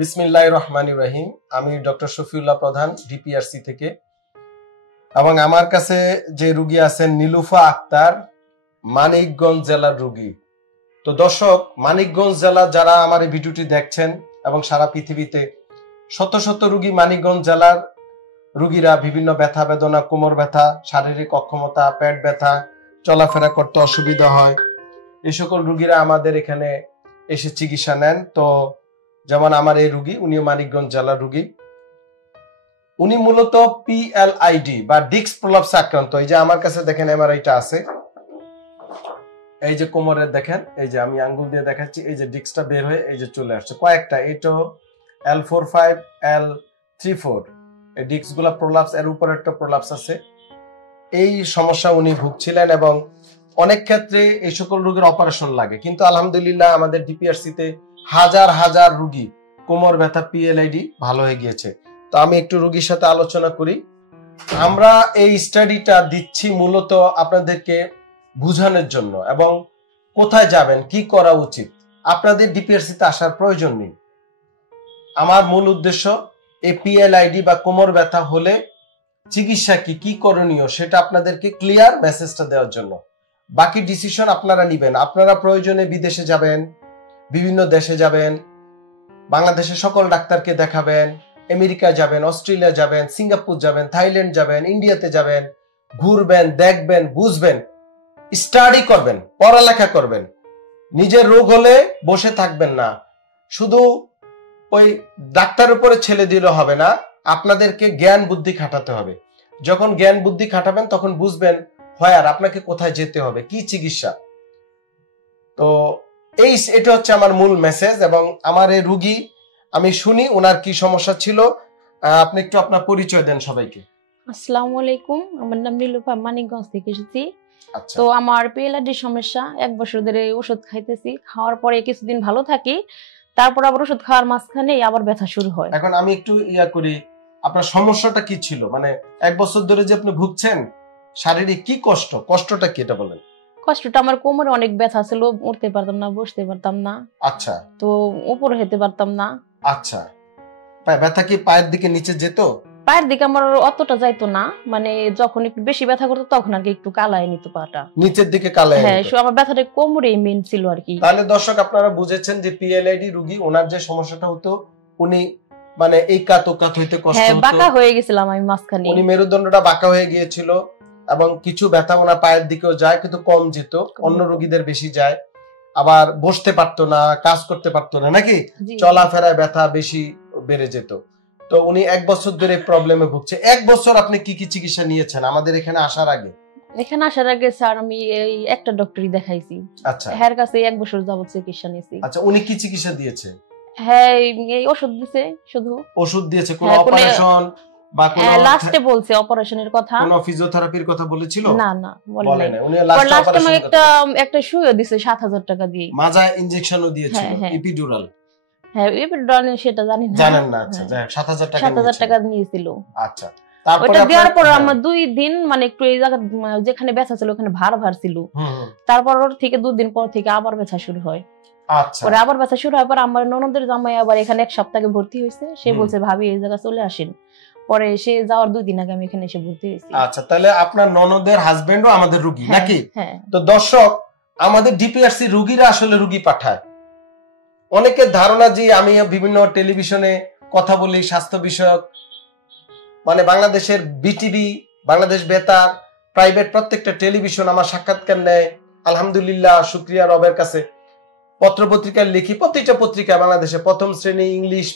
বিসমিল্লাহির রহমানির রহিম। আমি ডক্টর শফিউল্লাহ প্রধান, ডিপিআরসি থেকে। এবং আমার কাছে যে রোগী আছেন নীলুফা আক্তার, মানিকগঞ্জ জেলার রোগী। তো দর্শক, মানিকগঞ্জ জেলা যারা আমার এই ভিডিওটি দেখছেন এবং সারা পৃথিবীতে শত শত রোগী মানিকগঞ্জ জেলার রোগীরা বিভিন্ন ব্যথা বেদনা, কোমর ব্যথা, শারীরিক অক্ষমতা, পেট ব্যথা, চলাফেরা করতে অসুবিধা হয়, এই সকল রোগীরা আমাদের এখানে এসে চিকিৎসা নেন। তো যেমন আমার এই রোগী, উনিও মানিকগঞ্জ জেলার রোগী। উনি মূলত পিএলআইডি বা ডিস্ক প্রলাপসে আক্রান্ত। এই যে আমার কাছে দেখেন এমআরআইটা আছে, এই যে কোমরের দেখেন, এই যে আমি আঙ্গুল দিয়ে দেখাচ্ছি, এই যে ডিস্কটা বের হয়ে এই যে চলে আসছে কয়েকটা। এইটা L45, L34, এই ডিস্ক গুলা প্রলাপস, এর উপরে একটা প্রলাপস আছে। এই সমস্যা উনি ভুগছিলেন এবং অনেক ক্ষেত্রে এই সকল রোগের অপারেশন লাগে, কিন্তু আলহামদুলিল্লাহ আমাদের ডিপিআরসিতে হাজার হাজার রোগী কোমর ব্যথা পিএলআইডি ভালো হয়ে গিয়েছে। তো আমি একটু রোগীর সাথে আলোচনা করি। আমরা এই স্টাডিটা দিচ্ছি মূলত আপনাদেরকে বুঝানোর জন্য, এবং কোথায় যাবেন, কি করা উচিত, আপনাদের ডিপিআরসিতে আসার প্রয়োজন নেই। আমার মূল উদ্দেশ্য এই পিএলআইডি বা কোমর ব্যথা হলে চিকিৎসা কি করণীয় সেটা আপনাদেরকে ক্লিয়ার মেসেজটা দেওয়ার জন্য। বাকি ডিসিশন আপনারা নিবেন। আপনারা প্রয়োজনে বিদেশে যাবেন, বিভিন্ন দেশে যাবেন, বাংলাদেশের সকল ডাক্তারকে দেখাবেন, আমেরিকা যাবেন, অস্ট্রেলিয়া যাবেন, সিঙ্গাপুর যাবেন, থাইল্যান্ড যাবেন, ইন্ডিয়াতে যাবেন, ঘুরবেন, দেখবেন, বুঝবেন, স্টাডি করবেন, পড়ালেখা করবেন। নিজের রোগ হলে বসে থাকবেন না, শুধু ওই ডাক্তার উপরে ছেলে দিলে হবে না, আপনাদেরকে জ্ঞান বুদ্ধি খাটাতে হবে। যখন জ্ঞান বুদ্ধি খাটাবেন তখন বুঝবেন হয় আর আপনাকে কোথায় যেতে হবে, কি চিকিৎসা। তো এটা হচ্ছে আমার মূল মেসেজ। এবং আমার এই রুগী, আমি শুনি ওনার কি সমস্যা ছিল। আপনি একটু আপনার পরিচয় দেন সবাইকে। আসসালামু আলাইকুম, আমার নাম নীলুফা, মানিকগঞ্জ থেকে এসেছি। তো আমার পিএলআইডি সমস্যা, 1 বছর ধরে ওষুধ খাইতেছি। খাওয়ার পরে কিছুদিন ভালো থাকি, তারপর আবার ওষুধ খাওয়ার মাঝখানে আবার ব্যথা শুরু হয়। এখন আমি একটু করি, আপনার সমস্যাটা কি ছিল? মানে 1 বছর ধরে যে আপনি ভুগছেন, শারীরিক কি কষ্টটা কি এটা বলেন। কষ্টটা আমার কোমরে অনেক ব্যথা ছিল, উঠতে পারতাম না, বসতে পারতাম না। আচ্ছা। তো উপরে যেতে পারতাম না। আচ্ছা। ব্যথা কি পায়ের দিকে নিচে যেত? পায়ের দিকে আমার অতটা যাইতো না, মানে যখন একটু বেশি ব্যথা করতো তখন আর কি একটু কালায় নিত পাটা, নিচের দিকে কালায়। হ্যাঁ, আমার ব্যথাটা কোমরেই মেইন ছিল আর কি। তাহলে দর্শক আপনারা বুঝেছেন যে পিএলআইডি রোগী, ওনার যে সমস্যাটা হতো, উনি মানে এই কাত ও কাত হইতে কষ্ট হতো, বাঁকা হয়ে গেছিলাম আমি মাঝখানে, উনি মেরুদণ্ডটা বাঁকা হয়ে গিয়েছিল, এবং কিছু ব্যথা ওনার পায়ের দিকেও যায় কিন্তু কম যেত, অন্য রোগীদের বেশি যায়। আবার বসতে পারতো না, কাজ করতে পারতো না, নাকি চলাফেরায় ব্যথা বেশি বেড়ে যেত। তো উনি 1 বছর ধরে প্রবলেমে ভুগছে। 1 বছর আপনি কি চিকিৎসা নিয়েছেন আমাদের এখানে আসার আগে? এখানে আসার আগে স্যার আমি এই একটা ডক্টরই দেখাইছি। আচ্ছা। এর কাছে 1 বছর যাবত চিকিৎসা নিয়েছি। আচ্ছা, উনি কি চিকিৎসা দিয়েছে? হ্যাঁ, এই ওষুধ দিয়েছে, শুধু ওষুধ দিয়েছে, কোনো অপারেশন বা কোনো লাস্টে বলছে অপারেশনের কথা, কোনো ফিজিওথেরাপির কথা বলেছিল? না না বলে নাই। উনি লাস্টে একটা সুইও দিয়েছে 7000 টাকা দিয়ে, মাজা ইনজেকশনও দিয়েছিল, এপিডুরাল। হ্যাঁ, এপিডুরাল সেটা জানি না, জানেন না? আচ্ছা, 7000 টাকা নিয়েছিল। আচ্ছা, তারপরে দেওয়ার পর আমার 2 দিন মানে একটু এই জায়গা যেখানে ব্যথা ছিল ওখানে ভার ছিল। তারপর থেকে 2 দিন পর থেকে আবার ব্যথা শুরু হয়। আচ্ছা। পরে আবার ব্যথা শুরু হওয়ার পর আমার ননদের জামাই আবার এখানে 1 সপ্তাহে ভর্তি হয়েছে। সে বলছে ভাবি এই জায়গা চলে আসেন। পরে সে যাওয়ার 2 দিন আগে আমি এখানে এসে ভর্তি হয়েছি। আচ্ছা, তাহলে আপনার ননদের হাজবেন্ডও আমাদের রোগী, নাকি? তো দর্শক, আমাদের ডিপিআরসি রোগীরা আসলে রোগী পাঠায়। অনেকের ধারণা যে আমি বিভিন্ন টেলিভিশনে কথা বলি স্বাস্থ্য বিষয়ক, মানে বাংলাদেশের বিটিভি, বাংলাদেশ বেতার, প্রাইভেট প্রত্যেকটা টেলিভিশন আমার সাক্ষাৎকার নেয়। আলহামদুলিল্লাহ, শুকরিয়া রবের কাছে। পত্রপত্রিকায় লিখি, প্রত্যেকটা পত্রিকায় বাংলাদেশে প্রথম শ্রেণী ইংলিশ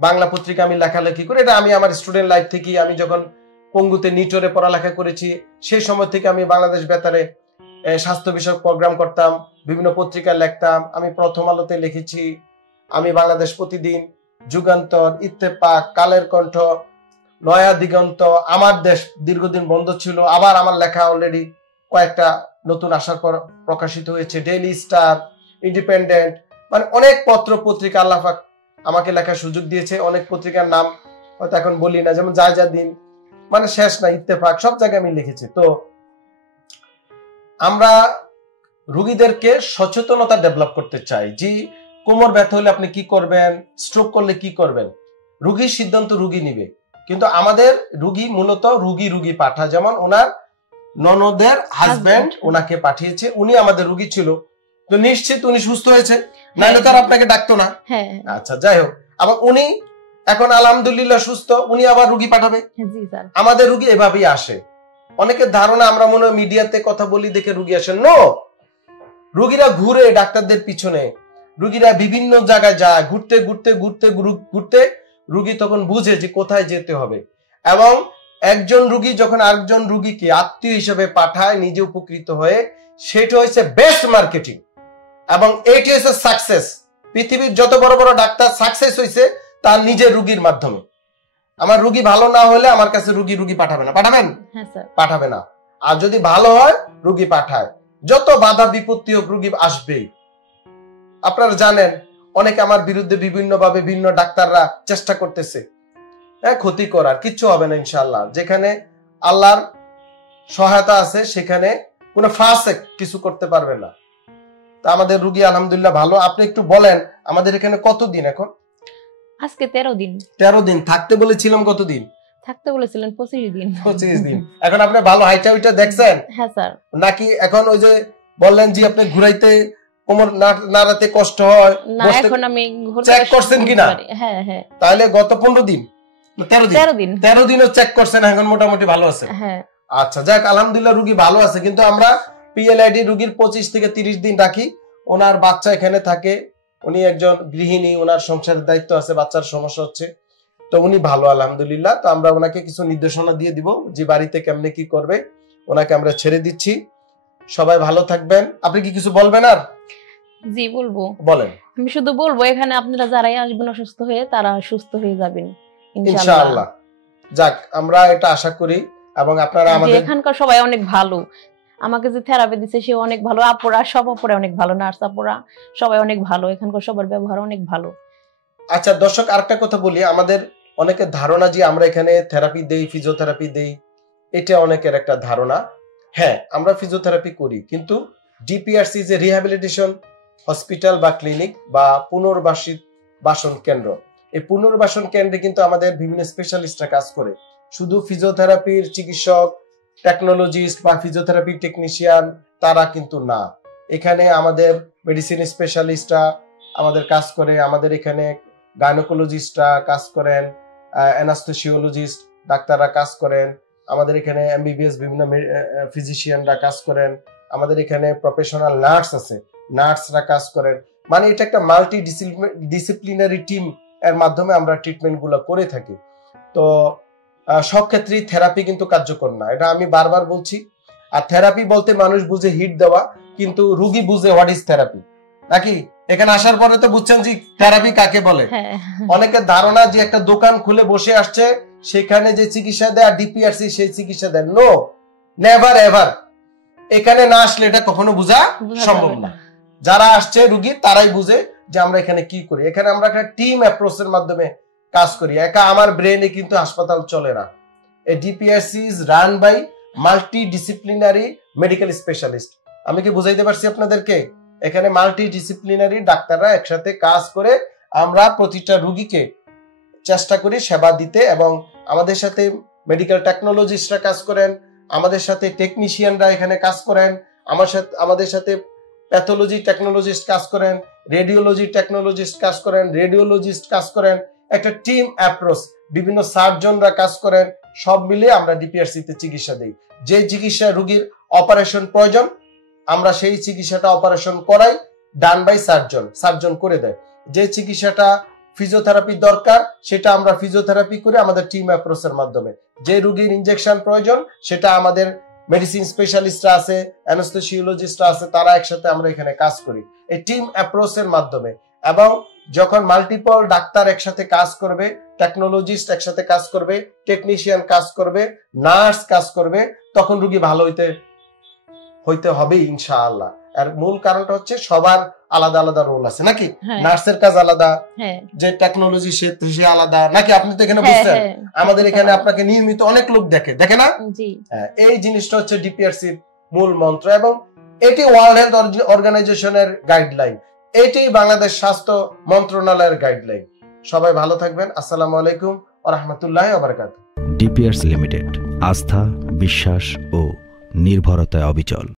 বাংলা পত্রিকা আমি লেখালেখি করি। এটা আমি আমার স্টুডেন্ট লাইফ থেকে, আমি যখন পঙ্গুতে নিটোরে পড়ালেখা করেছি সেই সময় থেকে আমি বাংলাদেশ বেতারে স্বাস্থ্য বিষয়ক প্রোগ্রাম করতাম, বিভিন্ন পত্রিকায় লিখতাম। আমি প্রথম আলোতে লিখেছি, আমি বাংলাদেশ প্রতিদিন, যুগান্তর, ইত্তেফাক, কালের কণ্ঠ, নয়া দিগন্ত, আমার দেশ দীর্ঘদিন বন্ধ ছিল, আবার আমার লেখা অলরেডি কয়েকটা নতুন আসার পর প্রকাশিত হয়েছে, ডেইলি স্টার, ইন্ডিপেন্ডেন্ট, মানে অনেক পত্র পত্রিকা আল্লাহ পাক আমাকে লেখার সুযোগ দিয়েছে। অনেক পত্রিকার নাম হয়তো এখন বলি না, যেমন যা দিন, মানে শেষ না, ইত্তেফাক, সব জায়গায় আমি লিখেছি। তো আমরা রোগীদেরকে সচেতনতা ডেভেলপ করতে চাই যে কোমর ব্যথা হলে আপনি কি করবেন, স্ট্রোক করলে কি করবেন, রুগীর সিদ্ধান্ত রুগী নিবে। কিন্তু আমাদের রুগী মূলত রুগী পাঠা, যেমন ওনার ননদের হাজবেন্ড ওনাকে পাঠিয়েছে, উনি আমাদের রুগী ছিল, তো নিশ্চিত উনি সুস্থ হয়েছে, নাহলে তো আর আপনাকে ডাকতো না। আচ্ছা যাই হোক, আবার উনি এখন আলহামদুলিল্লাহ সুস্থ, উনি আবার রুগী পাঠাবে। আমাদের রুগী এভাবেই আসে। অনেকের ধারণা আমরা মনে হয় মিডিয়াতে কথা বলি দেখে রুগী আসেন, নো, রুগীরা ঘুরে ডাক্তারদের পিছনে, রুগীরা বিভিন্ন জায়গায় যায়, ঘুরতে ঘুরতে ঘুরতে ঘুরতে রুগী তখন বুঝে যে কোথায় যেতে হবে। এবং একজন রুগী যখন আরেকজন রুগীকে আত্মীয় হিসেবে পাঠায় নিজে উপকৃত হয়ে, সেটা হচ্ছে বেস্ট মার্কেটিং এবং এটি হচ্ছে সাকসেস। পৃথিবীর যত বড় বড় ডাক্তার সাকসেস হয়েছে তার নিজের রুগীর মাধ্যমে। আমার রুগী ভালো না হলে আমার কাছে রুগী পাঠাবে না, পাঠাবেন? পাঠাবে না। আর যদি ভালো হয় রুগী পাঠায়। যত বাধা বিপত্তি হোক রুগী আসবেই। আপনারা জানেন অনেকে আমার বিরুদ্ধে বিভিন্ন ভাবে বিভিন্ন ডাক্তাররা চেষ্টা করতেছে ক্ষতি করার, কিচ্ছু হবে না ইনশাআল্লাহ। যেখানে আল্লাহর সহায়তা আছে সেখানে কোনো ফাসেক কিছু করতে পারবে না। তা আমাদের রুগী আলহামদুলিল্লাহ ভালো। আপনি একটু বলেন আমাদের এখানে কতদিন এখন? আজকে 13 দিন। 13 দিন। থাকতে বলেছিলাম কতদিন? থাকতে বলেছিলেন 25 দিন। 25 দিন। এখন আপনি ভালো হাইটা ওইটা দেখছেন? হ্যাঁ স্যার। নাকি এখন ওই যে বললেন যে আপনি ঘুরাইতে কোমর নাড়াতে কষ্ট হয়, না এখন আমি চেক করছেন কিনা? হ্যাঁ হ্যাঁ। তাহলে গত 15 দিন 13 দিন 13 দিনও চেক করছেন, এখন মোটামুটি ভালো আছে। হ্যাঁ আচ্ছা যাক আলহামদুলিল্লাহ রুগী ভালো আছে। কিন্তু আমরা পিএলআইডি রুগীর 25 থেকে 30 দিন রাখি। ওনার বাচ্চা এখানে থাকে, উনি একজন গৃহিণী, ওনার সংসারের দায়িত্ব আছে, বাচ্চার সমস্যা হচ্ছে, তো উনি ভালো আলহামদুলিল্লাহ। তো আমরা ওনাকে কিছু নির্দেশনা দিয়ে দিব যে বাড়িতে কেমনে কি করবে, ওনাকে আমরা ছেড়ে দিচ্ছি। সবাই ভালো থাকবেন। আপনি কি কিছু বলবেন? আর জি বলবো। বলেন। আমি শুধু বলবো এখানে আপনারা যারাই আসবেন অসুস্থ হয়ে তারা সুস্থ হয়ে যাবেন ইনশাআল্লাহ। যাক আমরা এটা আশা করি। এবং আপনারা আমাদের এখানকার সবাই অনেক ভালো, আমাকে যে থেরাপি দিচ্ছে সে অনেক ভালো, আপুরা সব আপুরা অনেক ভালো, নার্স আপুরা সবাই অনেক ভালো, এখানকার সবার ব্যবহার অনেক ভালো। আচ্ছা দর্শক আরেকটা কথা বলি, আমাদের অনেকের ধারণা যে আমরা এখানে থেরাপি দেই, ফিজিওথেরাপি দেই, এটা অনেকের একটা ধারণা। হ্যাঁ আমরা ফিজিওথেরাপি করি, কিন্তু ডিপিআরসি যে রিহ্যাবিলিটেশন হসপিটাল বা ক্লিনিক বা পুনর্বাসন কেন্দ্র, এই পুনর্বাসন কেন্দ্রে কিন্তু আমাদের বিভিন্ন স্পেশালিস্টরা কাজ করে। শুধু ফিজিওথেরাপির চিকিৎসক, টেকনোলজিস্ট বা ফিজিওথেরাপি টেকনিশিয়ান তারা কিন্তু না। এখানে আমাদের মেডিসিন স্পেশালিস্টরা আমাদের কাজ করে, আমাদের এখানে গাইনোকোলজিস্টরা কাজ করেন, অ্যানাস্থেসিওলজিস্ট ডাক্তাররা কাজ করেন, আমাদের এখানে এমবিবিএস বিভিন্ন ফিজিশিয়ানরা কাজ করেন, আমাদের এখানে প্রফেশনাল নার্স আছে, নার্সরা কাজ করেন। মানে এটা একটা মাল্টি ডিসিপ্লিনারি টিম এর মাধ্যমে আমরা ট্রিটমেন্ট গুলো করে থাকি। তো সব ক্ষেত্রেই থেরাপি কিন্তু কার্যকর না, এটা আমি বারবার বলছি। আর থেরাপি বলতে মানুষ বুঝে হিট দেওয়া, কিন্তু রুগী বুঝে হোয়াট ইজ থেরাপি, নাকি? এখানে আসার পরে তো বুঝছেন যে থেরাপি কাকে বলে। অনেকের ধারণা যে একটা দোকান খুলে বসে আসছে, সেখানে যে চিকিৎসা দেয় ডিপিআরসি সেই চিকিৎসা দেয়। No, never ever. এখানে না আসলে এটা কখনো বোঝা সম্ভব না। যারা আসছে রুগী তারাই বুঝে যে আমরা এখানে কি করি। এখানে আমরা একটা টিম অ্যাপ্রোচের মাধ্যমে কাজ করি। একা আমার ব্রেনে কিন্তু হাসপাতাল চলে না। এই DPRC is run by multi disciplinary medical specialist. আমি কি বুঝাইতে পারছি আপনাদেরকে? এখানে মাল্টি ডিসিপ্লিনারি ডাক্তাররা একসাথে কাজ করে আমরা প্রতিটা রুগীকে চেষ্টা করি সেবা দিতে। এবং আমাদের সাথে মেডিকেল টেকনোলজিস্টরা কাজ করেন, আমাদের সাথে টেকনিশিয়ানরা এখানে কাজ করেন, আমাদের সাথে প্যাথোলজি টেকনোলজিস্ট কাজ করেন, রেডিওলজি টেকনোলজিস্ট কাজ করেন, রেডিওলজিস্ট কাজ করেন। একটা টিম অ্যাপ্রোচ, বিভিন্ন সার্জনরা কাজ করেন, সব মিলিয়ে আমরা ডিপিআরসি তে চিকিৎসা দিই। যে চিকিৎসা রোগীর অপারেশন প্রয়োজন আমরা সেই চিকিৎসাটা অপারেশন করাই, ডান বাই সার্জন করে দেয়। যে চিকিৎসাটা ফিজিওথেরাপি দরকার সেটা আমরা ফিজিওথেরাপি করে আমাদের টিম অ্যাপ্রোচের মাধ্যমে। যে রোগীর ইনজেকশন প্রয়োজন সেটা আমাদের মেডিসিন স্পেশালিস্টরা আছে, অ্যানাস্থেসিওলজিস্টরা আছে, তারা একসাথে আমরা এখানে কাজ করি এই টিম অ্যাপ্রোচের মাধ্যমে। এবং যখন মাল্টিপল ডাক্তার একসাথে কাজ করবে, টেকনোলজিস্ট একসাথে কাজ করবে, টেকনিশিয়ান কাজ করবে, নার্স কাজ করবে, তখন রোগী ভালো হইতে হবে ইনশাআল্লাহ। আর মূল কারণটা হচ্ছে সবার আলাদা আলাদা রোল আছে, নাকি? নার্সের কাজ আলাদা, যে টেকনোলজি সে আলাদা, নাকি? আপনি তো এখানে বুঝছেন আমাদের এখানে আপনাকে নিয়মিত অনেক লোক দেখে না? এই জিনিসটা হচ্ছে ডিপিআরসির মূল মন্ত্র এবং এটি ওয়ার্ল্ড হেলথ অর্গানাইজেশনের গাইডলাইন। এটাই বাংলাদেশ স্বাস্থ্য মন্ত্রণালয়ের গাইডলাইন। সবাই ভালো থাকবেন। আসসালামু আলাইকুম ওয়া রাহমাতুল্লাহি ওয়া বারাকাতুহু। ডিপিআরসি লিমিটেড, আস্থা, বিশ্বাস ও নির্ভরতায় অবিচল।